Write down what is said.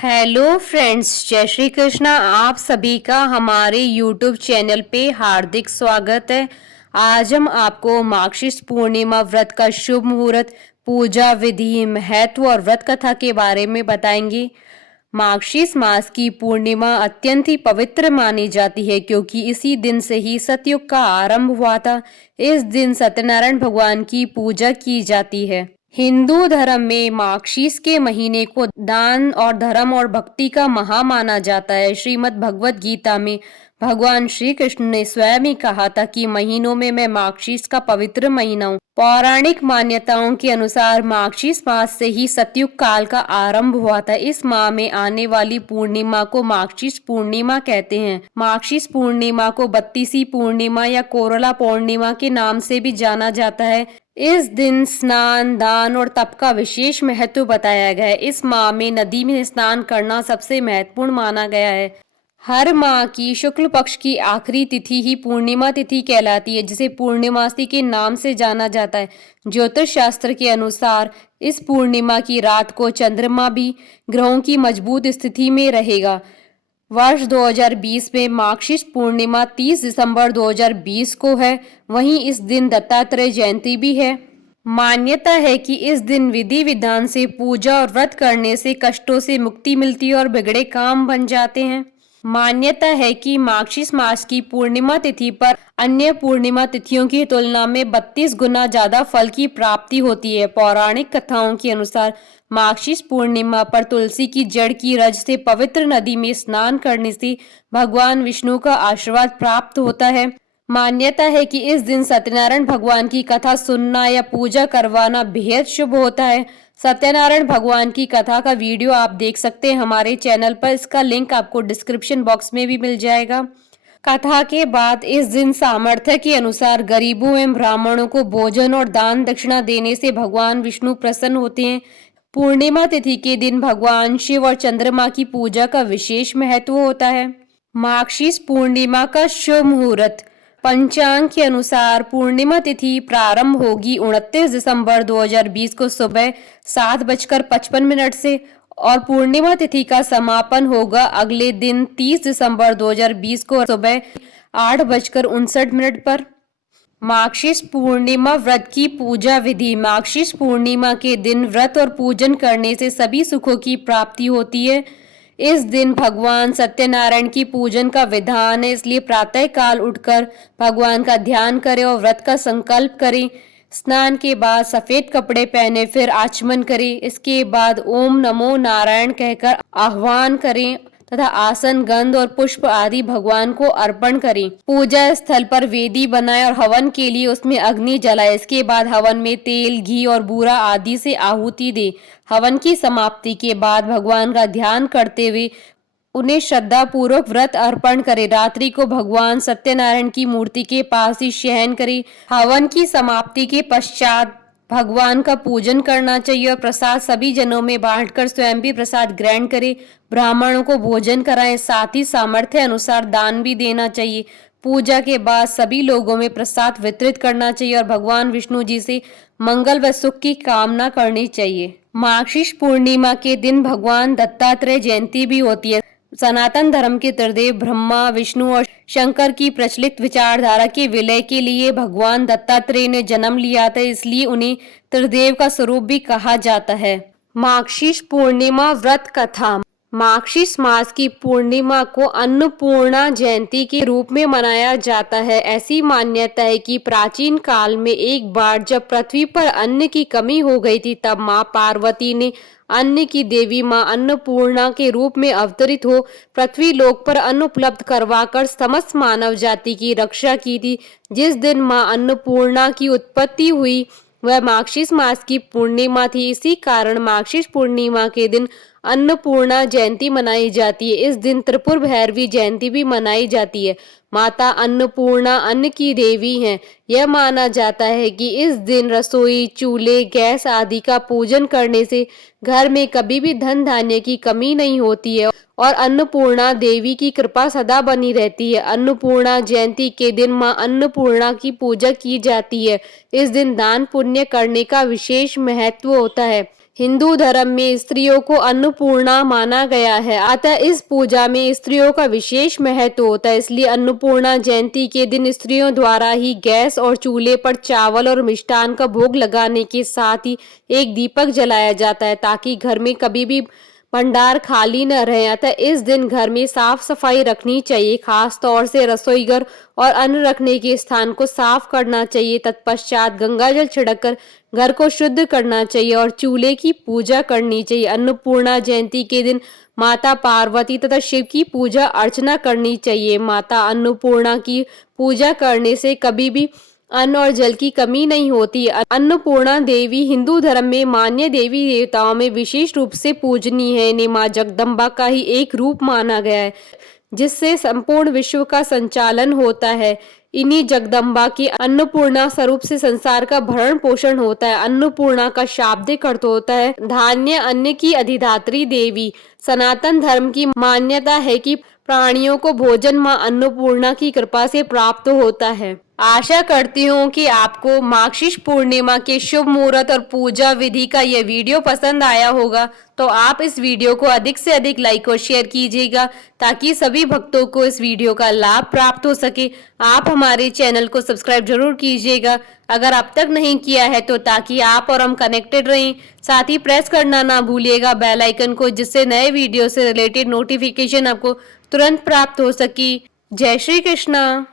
Hello friends, जय श्री कृष्णा। आप सभी का हमारे यूट्यूब चैनल पे हार्दिक स्वागत है। आज हम आपको मार्गशीर्ष पूर्णिमा व्रत का शुभ मुहूर्त, पूजा विधि, महत्व और व्रत कथा के बारे में बताएंगे। मार्गशीर्ष मास की पूर्णिमा अत्यंत ही पवित्र मानी जाती है क्योंकि इसी दिन से ही सतयुग का आरंभ हुआ था। इस दिन सत्यनारायण भगवान की पूजा की जाती है। हिंदू धर्म में मार्गशीर्ष के महीने को दान और धर्म और भक्ति का महा माना जाता है। श्रीमद् भगवत गीता में भगवान श्री कृष्ण ने स्वयं ही कहा था कि महीनों में मैं मार्गशीर्ष का पवित्र महीना हूँ। पौराणिक मान्यताओं के अनुसार मार्गशीर्ष मास से ही सतयुग काल का आरंभ हुआ था। इस माह में आने वाली पूर्णिमा को मार्गशीर्ष पूर्णिमा कहते हैं। मार्गशीर्ष पूर्णिमा को बत्तीसी पूर्णिमा या कोरला पूर्णिमा के नाम से भी जाना जाता है। इस दिन स्नान, दान और तप का विशेष महत्व बताया गया है। इस माह में नदी में स्नान करना सबसे महत्वपूर्ण माना गया है। हर माह की शुक्ल पक्ष की आखिरी तिथि ही पूर्णिमा तिथि कहलाती है, जिसे पूर्णिमासी के नाम से जाना जाता है। ज्योतिष शास्त्र के अनुसार इस पूर्णिमा की रात को चंद्रमा भी ग्रहों की मजबूत स्थिति में रहेगा। वर्ष 2020 में मार्गशीर्ष पूर्णिमा 30 दिसंबर 2020 को है। वहीं इस दिन दत्तात्रेय जयंती भी है। मान्यता है कि इस दिन विधि विधान से पूजा और व्रत करने से कष्टों से मुक्ति मिलती है और बिगड़े काम बन जाते हैं। मान्यता है कि मार्गशीर्ष मास की पूर्णिमा तिथि पर अन्य पूर्णिमा तिथियों की तुलना में 32 गुना ज्यादा फल की प्राप्ति होती है। पौराणिक कथाओं के अनुसार मार्गशीर्ष पूर्णिमा पर तुलसी की जड़ की रज से पवित्र नदी में स्नान करने से भगवान विष्णु का आशीर्वाद प्राप्त होता है। मान्यता है कि इस दिन सत्यनारायण भगवान की कथा सुनना या पूजा करवाना बेहद शुभ होता है। सत्यनारायण भगवान की कथा का वीडियो आप देख सकते हैं हमारे चैनल पर। इसका लिंक आपको डिस्क्रिप्शन बॉक्स में भी मिल जाएगा। कथा के बाद इस दिन सामर्थ्य के अनुसार गरीबों एवं ब्राह्मणों को भोजन और दान दक्षिणा देने से भगवान विष्णु प्रसन्न होते हैं। पूर्णिमा तिथि के दिन भगवान शिव और चंद्रमा की पूजा का विशेष महत्व होता है। मार्गशीर्ष पूर्णिमा का शुभ मुहूर्त। पंचांग के अनुसार पूर्णिमा तिथि प्रारंभ होगी 29 दिसंबर 2020 को सुबह 7:55 से और पूर्णिमा तिथि का समापन होगा अगले दिन 30 दिसंबर 2020 को सुबह 8:59 पर। मार्गशीर्ष पूर्णिमा व्रत की पूजा विधि। मार्गशीर्ष पूर्णिमा के दिन व्रत और पूजन करने से सभी सुखों की प्राप्ति होती है। इस दिन भगवान सत्यनारायण की पूजन का विधान है, इसलिए प्रातः काल उठकर भगवान का ध्यान करें और व्रत का संकल्प करें। स्नान के बाद सफेद कपड़े पहने फिर आचमन करें। इसके बाद ओम नमो नारायण कहकर आह्वान करें तथा आसन, गंध और पुष्प आदि भगवान को अर्पण करें। पूजा स्थल पर वेदी बनाए और हवन के लिए उसमें अग्नि जलाए। इसके बाद हवन में तेल, घी और बूरा आदि से आहुति दे। हवन की समाप्ति के बाद भगवान का ध्यान करते हुए उन्हें श्रद्धा पूर्वक व्रत अर्पण करे। रात्रि को भगवान सत्यनारायण की मूर्ति के पास ही शयन करे। हवन की समाप्ति के पश्चात भगवान का पूजन करना चाहिए और प्रसाद सभी जनों में बांटकर स्वयं भी प्रसाद ग्रहण करें। ब्राह्मणों को भोजन कराएं, साथ ही सामर्थ्य अनुसार दान भी देना चाहिए। पूजा के बाद सभी लोगों में प्रसाद वितरित करना चाहिए और भगवान विष्णु जी से मंगल व सुख की कामना करनी चाहिए। मार्गशीर्ष पूर्णिमा के दिन भगवान दत्तात्रेय जयंती भी होती है। सनातन धर्म के त्रिदेव ब्रह्मा, विष्णु और शंकर की प्रचलित विचारधारा के विलय के लिए भगवान दत्तात्रेय ने जन्म लिया था, इसलिए उन्हें त्रिदेव का स्वरूप भी कहा जाता है। मार्गशीर्ष पूर्णिमा व्रत कथा। मार्गशीर्ष मास की पूर्णिमा को अन्नपूर्णा जयंती के रूप में मनाया जाता है। ऐसी मान्यता है कि प्राचीन काल में एक बार जब पृथ्वी पर अन्न की कमी हो गई थी, तब माँ पार्वती ने अन्न की देवी माँ अन्नपूर्णा के रूप में अवतरित हो पृथ्वी लोक पर अन्न उपलब्ध करवाकर समस्त मानव जाति की रक्षा की थी। जिस दिन माँ अन्नपूर्णा की उत्पत्ति हुई वह मार्गशीर्ष मास की पूर्णिमा थी। इसी कारण मार्गशीर्ष पूर्णिमा के दिन अन्नपूर्णा जयंती मनाई जाती है। इस दिन त्रिपुर भैरवी जयंती भी मनाई जाती है। माता अन्नपूर्णा अन्न की देवी हैं। यह माना जाता है कि इस दिन रसोई, चूल्हे, गैस आदि का पूजन करने से घर में कभी भी धन धान्य की कमी नहीं होती है और अन्नपूर्णा देवी की कृपा सदा बनी रहती है। अन्नपूर्णा जयंती के दिन मां अन्नपूर्णा की पूजा की जाती है। इस दिन दान पुण्य करने का विशेष महत्व होता है। हिंदू धर्म में स्त्रियों को अन्नपूर्णा माना गया है, अतः इस पूजा में स्त्रियों का विशेष महत्व होता है। इसलिए अन्नपूर्णा जयंती के दिन स्त्रियों द्वारा ही गैस और चूल्हे पर चावल और मिष्ठान का भोग लगाने के साथ ही एक दीपक जलाया जाता है, ताकि घर में कभी भी भंडार खाली न रहे। अतः इस दिन घर में साफ सफाई रखनी चाहिए, खास तौर से रसोई घर और अन्न रखने के स्थान को साफ करना चाहिए। तत्पश्चात गंगा जल छिड़ककर घर को शुद्ध करना चाहिए और चूल्हे की पूजा करनी चाहिए। अन्नपूर्णा जयंती के दिन माता पार्वती तथा शिव की पूजा अर्चना करनी चाहिए। माता अन्नपूर्णा की पूजा करने से कभी भी अन्न और जल की कमी नहीं होती। अन्नपूर्णा देवी हिंदू धर्म में मान्य देवी देवताओं में विशेष रूप से पूजनीय है। इन्हें माँ जगदम्बा का ही एक रूप माना गया है, जिससे संपूर्ण विश्व का संचालन होता है। इन्हीं जगदम्बा की अन्नपूर्णा स्वरूप से संसार का भरण पोषण होता है। अन्नपूर्णा का शाब्दिक अर्थ होता है धान्य अन्न की अधिधात्री देवी। सनातन धर्म की मान्यता है कि प्राणियों को भोजन मां अन्नपूर्णा की कृपा से प्राप्त होता है। आशा करती हूँ कि आपको मार्गशीर्ष पूर्णिमा के शुभ मुहूर्त और पूजा विधि का यह वीडियो पसंद आया होगा। तो आप इस वीडियो को अधिक से अधिक लाइक और शेयर कीजिएगा, ताकि सभी भक्तों को इस वीडियो का लाभ प्राप्त हो सके। आप हमारे चैनल को सब्सक्राइब जरूर कीजिएगा अगर अब तक नहीं किया है तो, ताकि आप और हम कनेक्टेड रहें। साथ ही प्रेस करना ना भूलिएगा बेल आइकन को, जिससे नए वीडियो से रिलेटेड नोटिफिकेशन आपको तुरंत प्राप्त हो सके। जय श्री कृष्णा।